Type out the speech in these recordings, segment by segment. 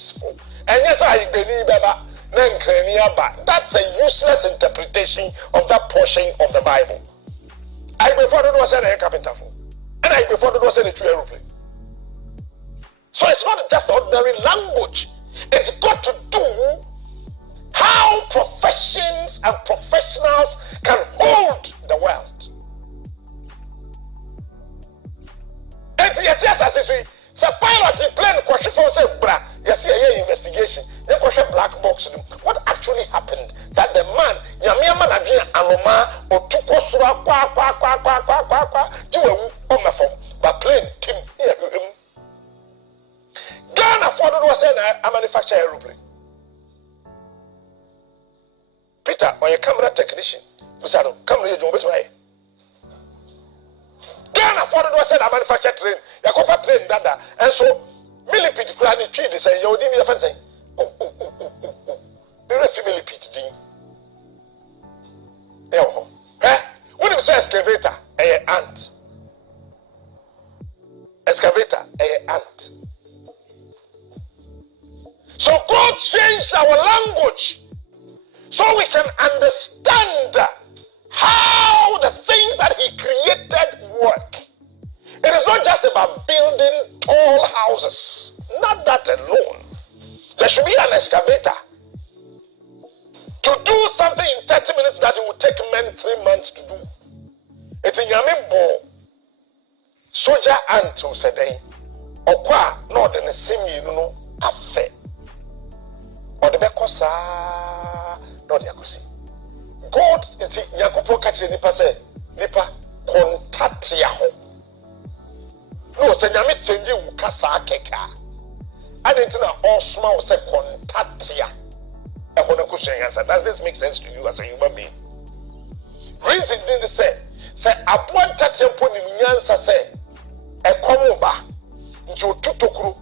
peaceful. And yes, I believe that. That's a useless interpretation of that portion of the Bible. I before it was a carpenter, and I before it was a true aeroplane. So it's not just ordinary language. It's got to do how professions and professionals can hold the world. Yes, as we say, pilot plane question for say, bra, yes, yeah, investigation. They question black box. What actually happened? That the man, Yamia Manadina Anoma, or Tukosura, on my phone, but plane, Tim, Ghana for was a manufacturer aeroplane. Peter, or your camera technician, Musado, come here, you way. Ghana for was a manufacturer train, you go for train, dada, and so millipede granny tree, they say, you'll give me a fancy. You're a millipede, Dean. What if say excavator, a ant? Excavator, a ant. So God changed our language so we can understand how the things that He created work. It is not just about building tall houses. Not that alone. There should be an excavator to do something in 30 minutes that it would take men 3 months to do. It's in Yamimbo. Soldier ant who said, Okwa, not in a simi, affair. Or the Bekosa, not Yakusi. God, it's Yakupo catching Nipa say, Nipa, contact Yaho. No, say Yami change Ukasa Keka. I didn't know all small say contact ya. I want to question answer. Does this make sense to you as a human being? Reason didn't say Abuan Tachempo Nyansa say, a comoba, into Tutokuru.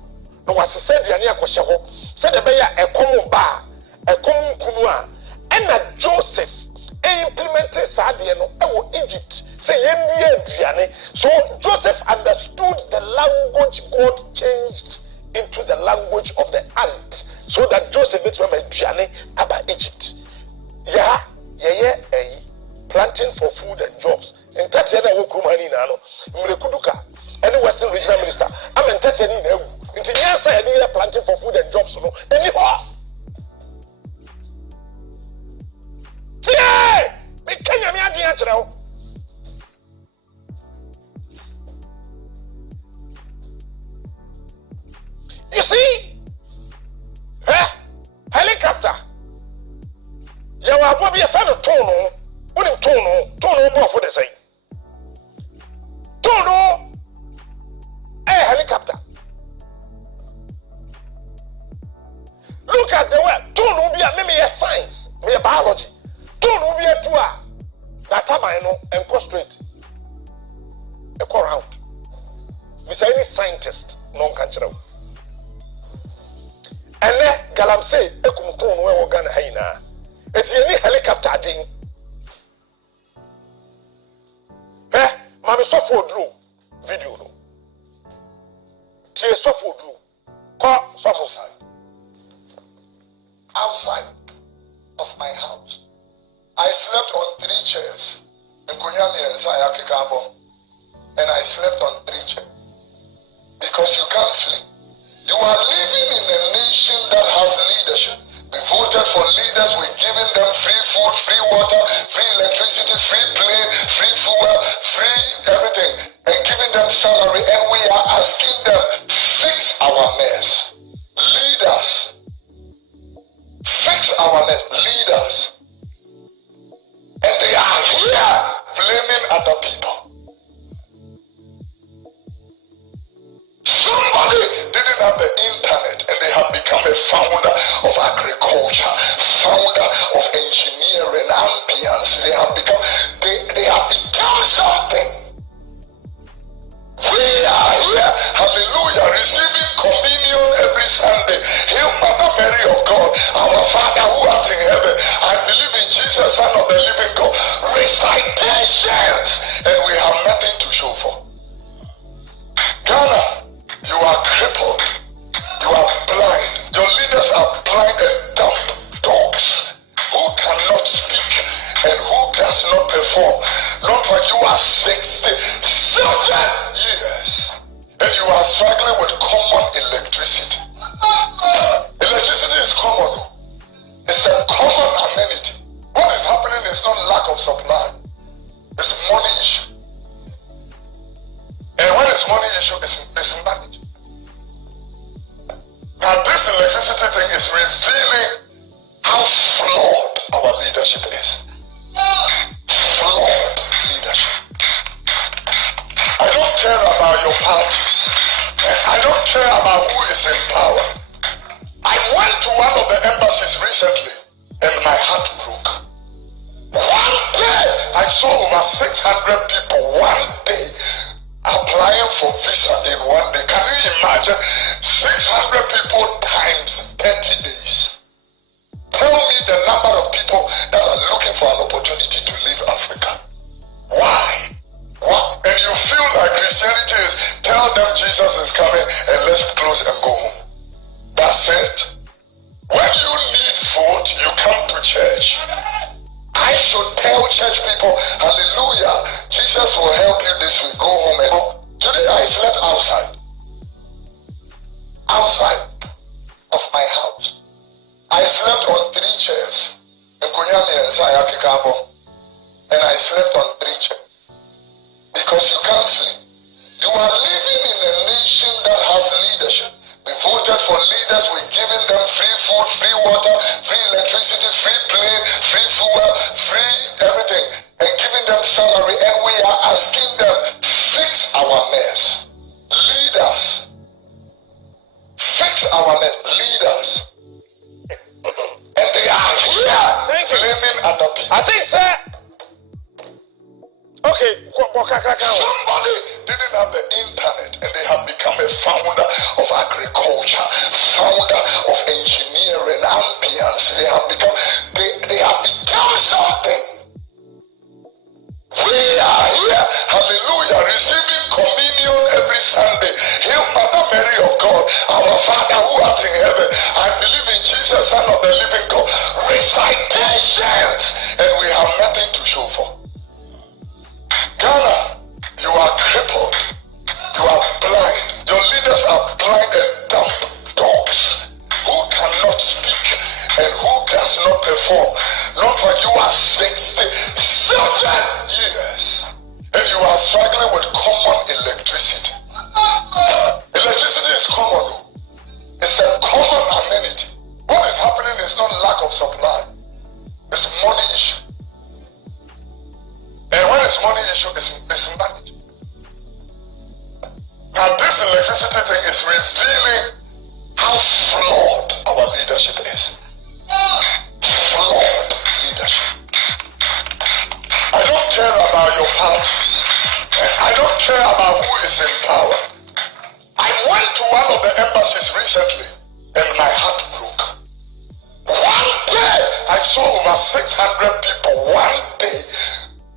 No, was said Yania Koshaho, said the Baya a common bar, a common kunua, and a Joseph implemented Sadiano, Egypt, say Yendia. So Joseph understood the language. God changed into the language of the ant, so that Joseph makes Diane about Egypt. Yeah, planting for food and jobs. In Tatiana Wukumani Nano, Mrekuduka, any Western regional minister, I'm in Tatiana. Into yes, I need planting for food and jobs, no, anymore. Yeah, we can't imagine now. You see, helicopter. You are probably a fan of Tono. What is Tono more for the same. Tono, a helicopter. Look at the word. Tono will be a maybe a science, maybe a biology. Tono will be a tour. That time I know and go straight. A go round. With any scientist, non cultural. And then Galam say, Ekumton where we're gonna haina. It's any helicopter thing. Mammy Sofo drew video. Sofo drew. Call Sofo side. Outside of my house, I slept on 3 chairs. And I slept on 3 chairs. Because you can't sleep. You are living in a nation that has leadership. We voted for leaders, we're giving them free food, free water, free electricity, free plane, free fuel, free everything, and giving them salary. And we are asking them, fix our mess. Leaders. Fix our mess. Leaders. And they are here blaming other people. Somebody didn't have the internet and they have become a founder of agriculture, founder of engineering, ambience. They have become something. We are here, hallelujah, receiving communion every Sunday. Hail Mother Mary of God, our Father who art in heaven. I believe in Jesus, Son of the living God. Recitations, and we have nothing to show for. Ghana, you are crippled. You are blind. Your 67 years and you are struggling with common electricity. Electricity is common. It's a common amenity. What is happening is not lack of supply. It's money issue. And when it's money issue, it's mismanaged. Now this electricity thing is revealing how flawed our leadership is. Flawed leadership. I don't care about your parties. I don't care about who is in power. I went to one of the embassies recently and my heart broke. One day, I saw over 600 people one day applying for visa in one day. Can you imagine 600 people times 30 days? Tell me the number of people that are looking for an opportunity to leave Africa. Why? What? And you feel like Christianity is tell them Jesus is coming and let's close and go home. That's it. When you need food, you come to church. I should tell church people, hallelujah, Jesus will help you this week. Go home and go. Today I slept outside. Outside of my house. I slept on 3 chairs. And I slept on 3 chairs. Because you can't sleep. You are living in a nation that has leadership. We voted for leaders, we're giving them free food, free water, free electricity, free plane, free fuel, free everything, and giving them salary, and we are asking them, fix our mess. Leaders. Fix our mess. Leaders. And they are here blaming other people. I think, sir. Okay, somebody didn't have the internet and they have become a founder of agriculture, founder of engineering, ambience. They have become something. We are here, hallelujah, receiving communion every Sunday. Hail Mother Mary of God, our Father who art in heaven. I believe in Jesus, Son of the living God. Recitations, and we have nothing to show for. Ghana, you are crippled. You are blind. Your leaders are blind and dumb dogs who cannot speak and who does not perform. Not for you are 67 years and you are struggling with common electricity. Electricity is common. It's a common amenity. What is happening is not lack of supply. It's money issue. And when it's money issue, it's mismanaged. Now this electricity thing is revealing how flawed our leadership is. Flawed leadership. I don't care about your parties. I don't care about who is in power. I went to one of the embassies recently and my heart broke. One day, I saw over 600 people one day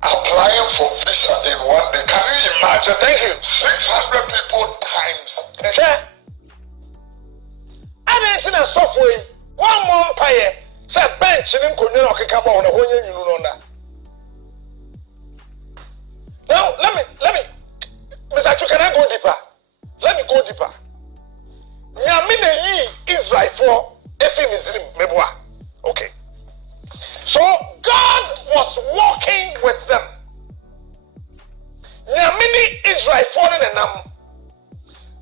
applying for visa in one day. Can you imagine? Thank you. 600 people times 10. Sure. I didn't know Sofo. One more empire. Say bench in Konya or Kikaba on a whole you know. Now let me Mr. Chu, can I go deeper? Let me go deeper. Nyamine yi Israel for Muslim Mebwa. Okay. So God was walking with them. Nyamini Israel falling and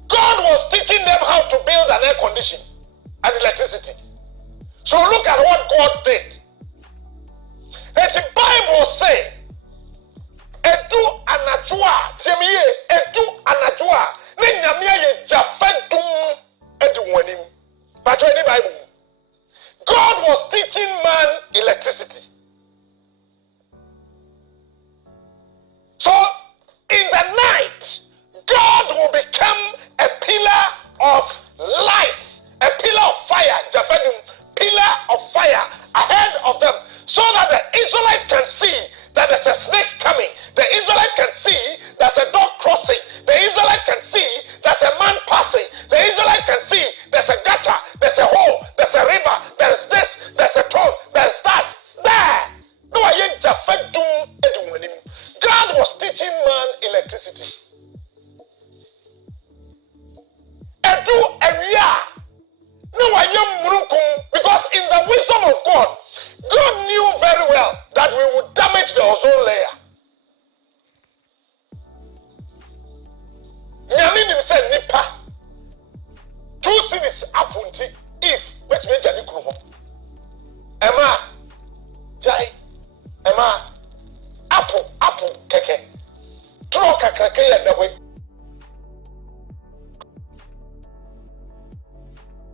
God was teaching them how to build an air condition and electricity. So look at what God did. And the Bible says, Edu anajua, tiemiye, edu anajua, ne nyamia ye jafedum edu wanim. But in the Bible, God was teaching man electricity. So, in the night, God will become a pillar of light, a pillar of fire, Jafedum, pillar of fire ahead of them, so that the Israelites can see that there's a snake coming. The Israelite can see there's a dog crossing. The Israelite can see there's a man passing. The Israelite can see there's a gutter, there's a hole, there's a river, there's this, there's a throne, there's that. There. No, I ain't Jafedum. God was teaching damage the ozone layer. Nyame nim say nipa 2 cities apunti if which me jani kunu ho. Ema jai ema apple keke. Tro kakrake ya dawe.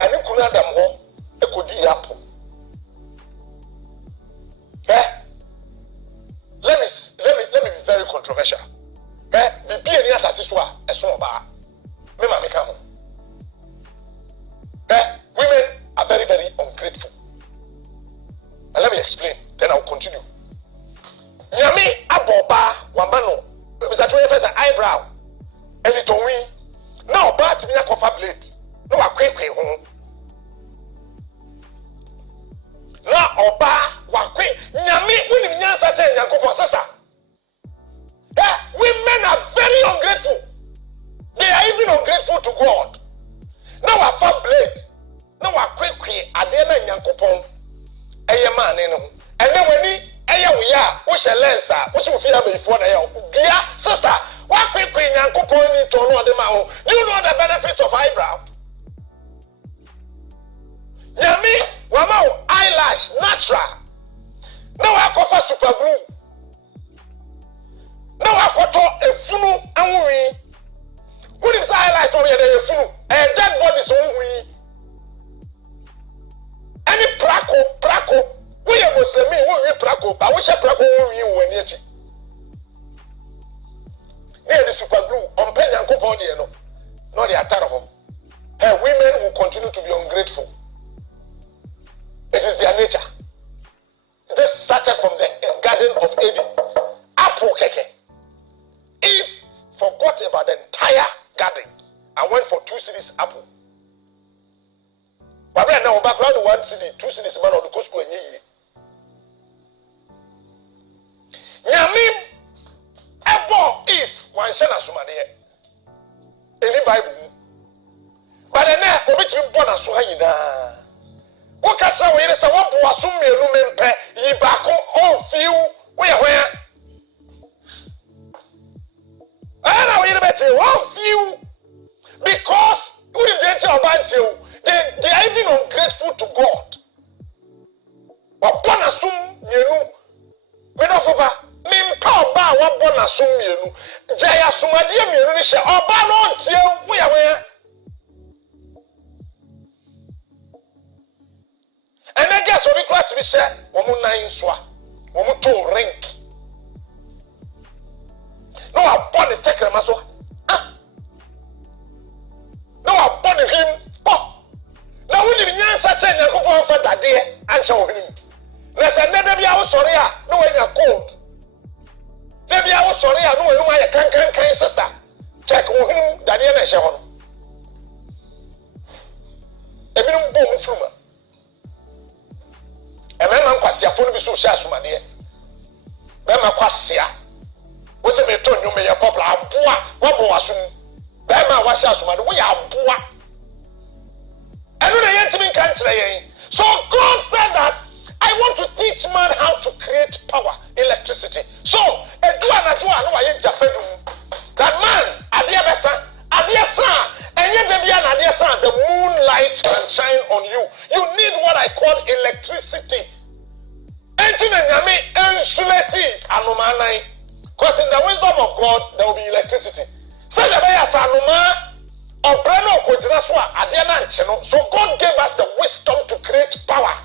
Ani kunu adam ho ekodi apple. Let me be very controversial. Me be any asase so a eso oba. Me ma me ka ho. Women are very, very ungrateful. And let me explain, then I'll continue. Nyame aboba wamano. Mr. Twe first eyebrow. Eni tonwi. Na oba timi akofa blade. No akwekwe ho. Na oba wakwe nyame unim nyansa che nyankopon sister. Women are very ungrateful. They are even ungrateful to God. Now I found blade. Now I quickly ade na nyankopon eye man no. And then when ni eye we are, wo she lensa, wo so fia before na ye. Dear sister, wa quickly nyankopon ni to no de ma ho. Do you know the benefit of eyebrow? Nyami wa ma eyelash natural. Now I cover super glue. Now I koto efunu anwi. Who is eyelash no be dey efunu? Dead body so anwi. Any prako. We are Muslimi, we prako, but we shall prako we when yet. Near the super glue on pen and coupon, no, they are terrible. Women will continue to be ungrateful. It is their nature. This started from the Garden of Eden. Apple keke. Eve forgot about the entire garden and went for 2 cities apple. But right now, background 1 city, 2 cities man on the coast. Nyame ebo if one shana sumade any Bible. But then obi to born aso ha nyina. Wo ka tira wo yere se wo bo aso mienu mempe yi baako on fiu wo ye hwan. Ana wo yere beti one few because who did they tell about you? They are even ungrateful to God. Wa bona sum mienu me no foba me mpa oba wa bona sum mienu jaya sumade mienu ni hye oba no ntie wo ya hwan. And I guess we call to be said, woman nine swa, woman to rank. No, I bought the take him as well. No, I bought him. Oh, now we didn't such a young for that day and show him. Let's never be our sorry. No, when you're cold. Maybe I was sorry. I know I can't sister. Check on him, Daddy and I show him. A bit boom from her. A man kwasia phone be so sha suma de. Be ma kwasia. Wo se me ton you me ya popla aboa wo bo wasum. Be ma wa sha suma de wo ya aboa. Enu na yentimi kan kire yen. So God said that I want to teach man how to create power, electricity. So, edu anadua no wa ye jafedum. That man adia besa, adia san, enye de bia na adia san, the moonlight can shine on you. You need what I call electricity. Enti na nyame insulate anomanai. Because in the wisdom of God, there will be electricity. Say the beya sanoma obrano kojina so adia na nche no. So God gave us the wisdom to create power.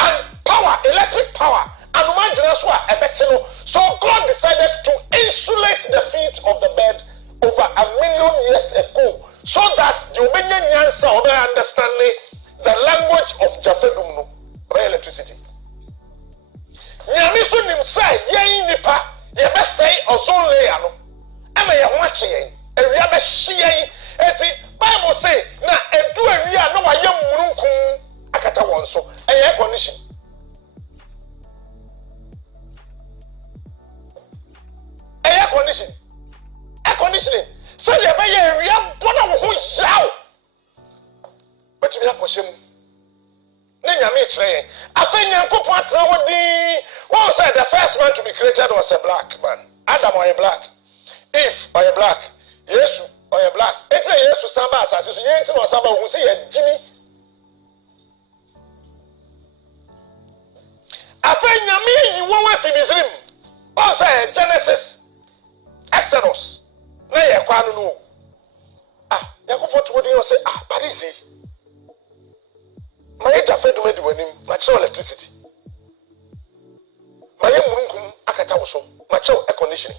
And power, electric power. Anoma jina so ebetche no. So God decided to insulate the feet of the bed over 1,000,000 years ago, so that you may understand the language of Jafedum no, by electricity. Nyame so nim say yen nipa ye be say ozone layer no ama ye ho ache yen ewia be hye yen eti Bible say na edu ewia no wa ye mununkum akata won so air condition. Air conditioning. So you buy a real bona wo ho yaw. But you be akwashem. nyame kyerɛ afei nyankopɔn atra wodi one said the first man to be created was a black man. Adam or a black, Eve or a black, Yesu or a black. It's a Yesu samba asase so yenti no samba who say a Jimmy. Afei nyame yi wo fi Misrim. One said Genesis, Exodus. Na ye kwa no. Nyankopɔn to wodi say but is he? My age afraid to make the natural electricity. My young akata so, much air conditioning.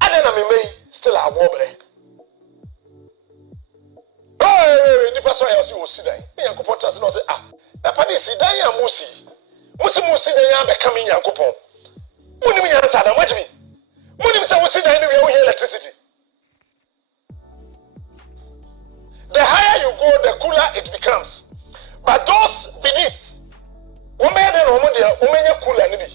And then I may still a wobbly. Oh, the person I see was sitting. Young Coupon does not say, the party see Diana Musi. Musi, they are becoming young Coupon. Munim answer, watch me. Munim say, we see the electricity. The higher you go, the cooler it becomes. But those beneath, women and women cooler nibi.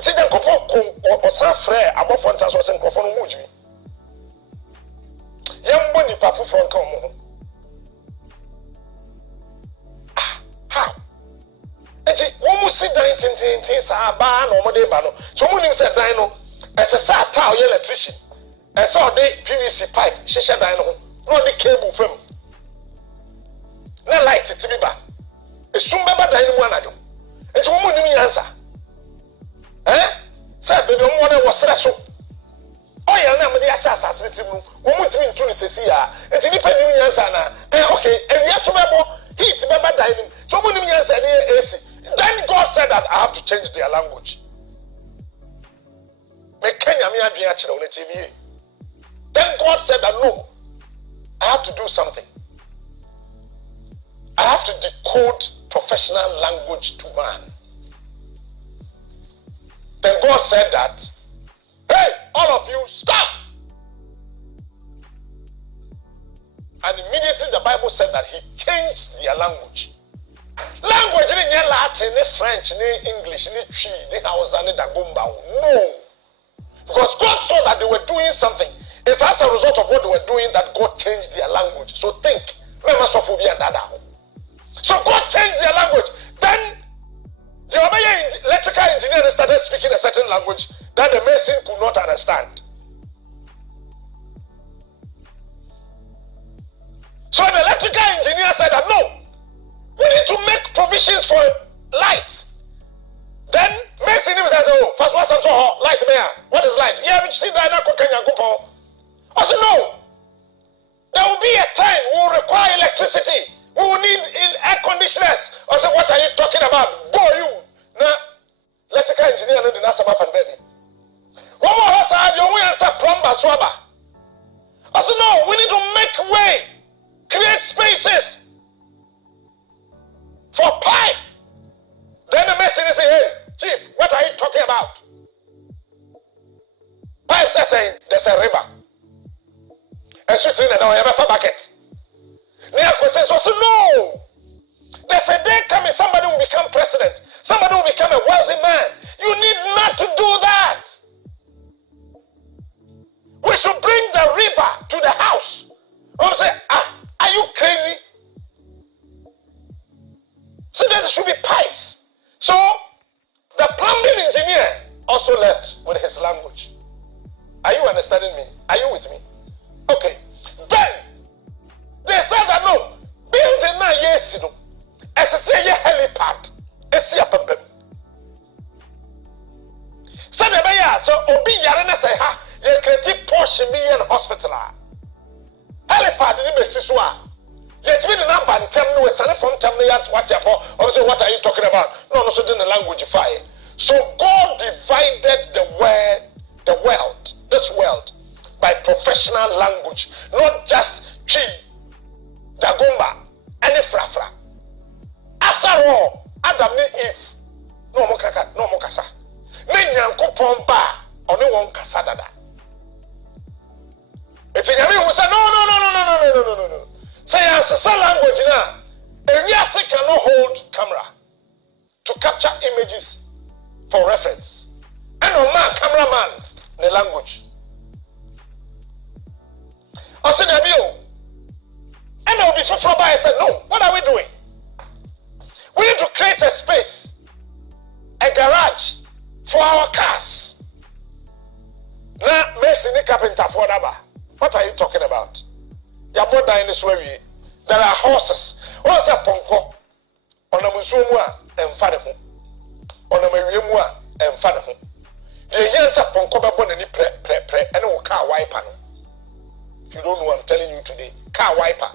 See them or some frere above Fontas or some Cofon Muji. Young Bonnie Papu from Como. How? And see, one must sit down things are ban or Modebano. Someone said Dino as a sad tower electrician. I saw the PVC pipe, Shisha Dino. No, the cable from. No light to be back. A soon better than one I do. It's a woman in the answer. Said baby, one was so. Oh, yeah, now the assassin. Woman to me, Tunis, it's independent answer now. Okay, and we have to heat better dining. So, when you answer AC, then God said that I have to change their language. Make Kenya me a on the TV. Then God said that no. I have to do something. I have to decode professional language to man. Then God said that, hey, all of you, stop! And immediately the Bible said that he changed their language. Language in Latin, in French, in English, in Tree, in Hausa, in Dagomba. No. Because God saw that they were doing something. It's as a result of what they were doing that God changed their language. So think, remember Sofo and Dada. So God changed their language. Then the electrical engineer started speaking a certain language that the mason could not understand. So the electrical engineer said that no, we need to make provisions for light. Then mason says, oh, first one says, oh, light there. What is light? Yeah, we see that now. I said, no. There will be a time we will require electricity. We will need air conditioners. I said, what are you talking about? Go you. Now, electrical engineer no did some fan baby. One more house I had your way answer plumber swabber. I said, no, we need to make way. Create spaces for pipe. Then the messenger say, hey, chief, what are you talking about? Pipe says, there's a river. And shooting it on a bucket. Near question, so no. There's a day coming, somebody will become president. Somebody will become a wealthy man. You need not to do that. We should bring the river to the house. I'm saying, are you crazy? So there should be pipes. So the plumbing engineer also left with his language. Are you understanding me? Are you with me? Okay. Then they said that no, building now yes, you know, as I say, helipad, it's a pump. So the mayor, so Obi Yarena say, ha, you create Porsche million hospital. Helipad in the Siswa. Yet we did not ban them no son from Tamniat, what are you talking about? No, so in the language fire. So God divided the world, this world, by professional language, not just Chi, Dagomba, and Frafra. After all, Adam and Eve, no more kasa. Nyan kupon ba, only one kasa dada. It's in Yami who said, no. Say answer language now. A real cannot hold camera to capture images for reference. And no man, cameraman, the language. I said, and I'll be so far by. I said, no, what are we swear. There are horses. What's a ponko? On a musumwa and fadahu. On a mariamua and fadahu. The years of ponko babon and pre and no car wiper. If you don't know, I'm telling you today, car wiper.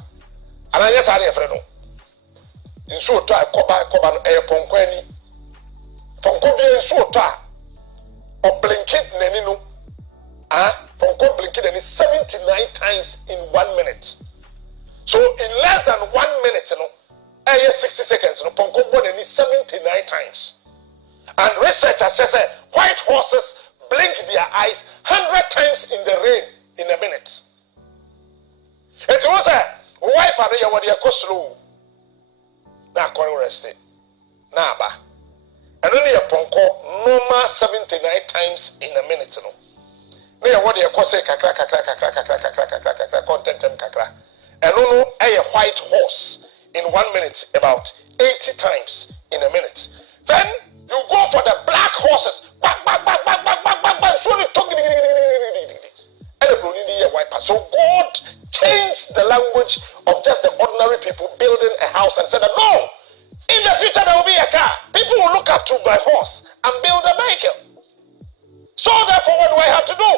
And I just had a friend. In so to coba air ponko any. Ponko be in so to or blinket nenino. Ponko blinket any 79 times in 1 minute. So in less than 1 minute, 60 seconds, Ponko born any 79 times. And researchers just said white horses blink their eyes 100 times in the rain in a minute. It was a wipe and you were slow. Now call rest it. Now ba. And only a Ponko normal 79 times in a minute. No. Now what you call say kakra content kakra. And no a white horse in 1 minute about 80 times in a minute. Then you go for the black horses. So God changed the language of just the ordinary people building a house and said that no, in the future there will be a car. People will look up to my horse and build a vehicle. So therefore, what do I have to do?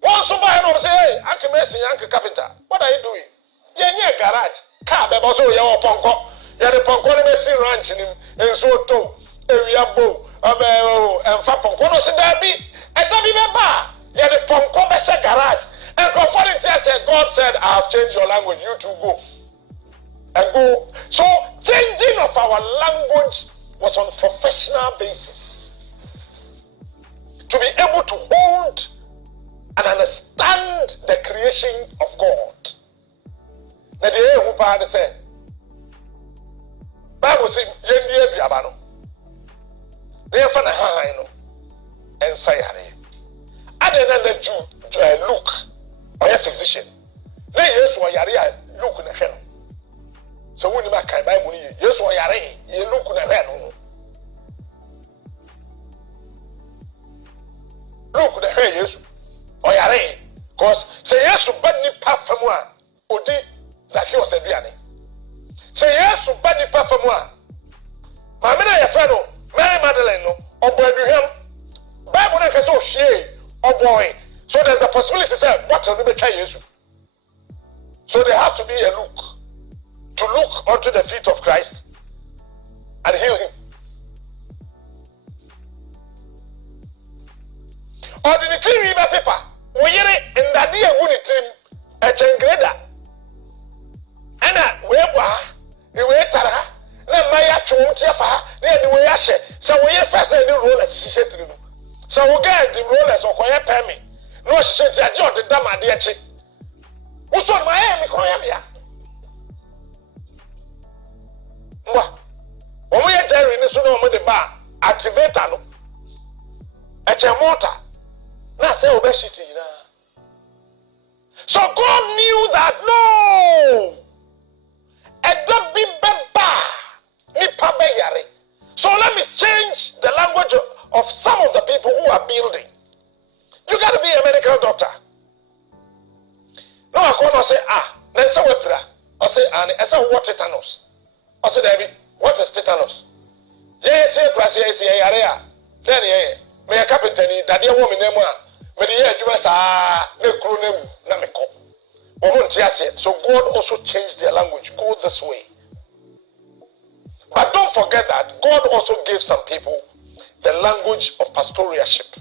Once you buy and say, hey, Uncle Messi, Uncle Carpenter, what are you doing? You're near a garage. Car, but also you're ponko. You're the ponko, Messi ranch in Soto, area bow, and Fapon. What was it that be? And don't remember, you're the ponko, Messi garage. And according to said, God said, I have changed your language, you two go. And go. So, changing of our language was on professional basis. To be able to hold and understand the creation of God. Now, the air who part said, Bible says, Yendi Abano. They are fana high, and Sayare. Other than the Jew, Luke, or a physician. Now, yes, or Yari, Luke in the channel. So, when you make a Bible, yes, or Yari, you look in the channel. Look in the hair, yes, or Yari, because say yes, but ni path from one, Odi, Zacchaeus and Vianney. Say yes, but ni path from one. Mamma, your fellow, Mary Magdalene, or Bradham, Bible, and so she, or boy. So there's the possibility to say, what will be Jesus? So there has to be a look. To look onto the feet of Christ and heal him. Or the team in my paper, we hear it in the dear winning team, a Chengreda. Anna, where were you? Wait, Tara, let my actual Jaffa, near the way I say. So we hear first and the rollers, she said to you. So we get the rollers or quiet payment. No, she said, I joined the Dama, dear chick. Who's on Miami, Koyamia? When we are Jerry in the Suno with the bar, activate a mortar. Now say obesity. So God knew that no, and don't be beba, nipa beyare. So let me change the language of some of the people who are building. You got to be a medical doctor. No, I can't say then say wepra. I say I say what tetanus. I say David, what is tetanus? Yeah, say press yeah area. Then me a carpenter ni daddy woman name me the year you sa ne kru ne na me ko. So God also changed their language. Go this way. But don't forget that God also gave some people the language of pastoralship.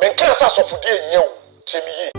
Men can sa so fudie nyew temi.